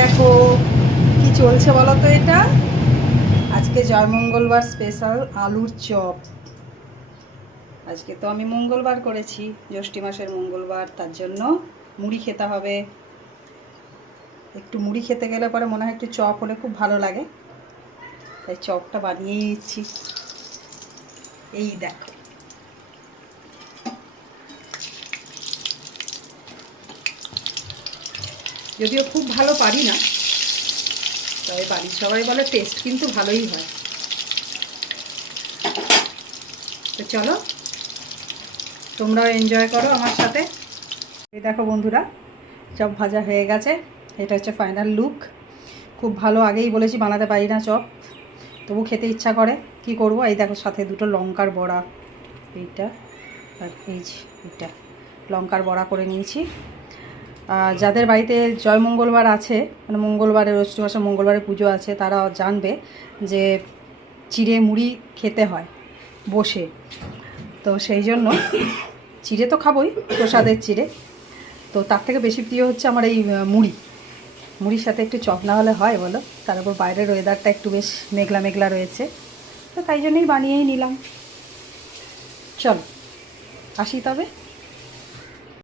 দেখো কি চলছে বলো তো। এটা আজকে জয়মঙ্গলবার স্পেশাল আলুর চপ। আজকে তো আমি মঙ্গলবার করেছি, জ্যৈষ্ঠী মাসের মঙ্গলবার, তার জন্য মুড়ি খেতে হবে। একটু মুড়ি খেতে গেলে পরে মনে হয় একটু চপ হলে খুব ভালো লাগে, তাই চপটা বানিয়েই নিচ্ছি। এই দেখো, যদিও খুব ভালো পারি না, তবে বাড়ির সবাই বলে টেস্ট কিন্তু ভালোই হয়। তো চলো তোমরাও এনজয় করো আমার সাথে। এই দেখো বন্ধুরা, চপ ভাজা হয়ে গেছে। এটা হচ্ছে ফাইনাল লুক। খুব ভালো, আগেই বলেছি বানাতে পারি না চপ, তবু খেতে ইচ্ছা করে, কি করব। এই দেখো সাথে দুটো লঙ্কার বড়া, এইটা আর এই যে এটা লঙ্কার বড়া করে নিয়েছি। যাদের বাড়িতে জয় মঙ্গলবার আছে, মানে মঙ্গলবারে জ্যৈষ্ঠ মাসে মঙ্গলবারে পুজো আছে, তারা জানবে যে চিড়ে মুড়ি খেতে হয় বসে। তো সেই জন্য চিড়ে তো খাবোই, প্রসাদের চিড়ে, তো তার থেকে বেশি প্রিয় হচ্ছে আমার এই মুড়ি। মুড়ির সাথে একটু চপ না হলে হয় বলো? তার উপর বাইরের ওয়েদারটা একটু বেশ মেঘলা মেঘলা রয়েছে, তো তাই জন্যই বানিয়েই নিলাম। চল আসি তবে।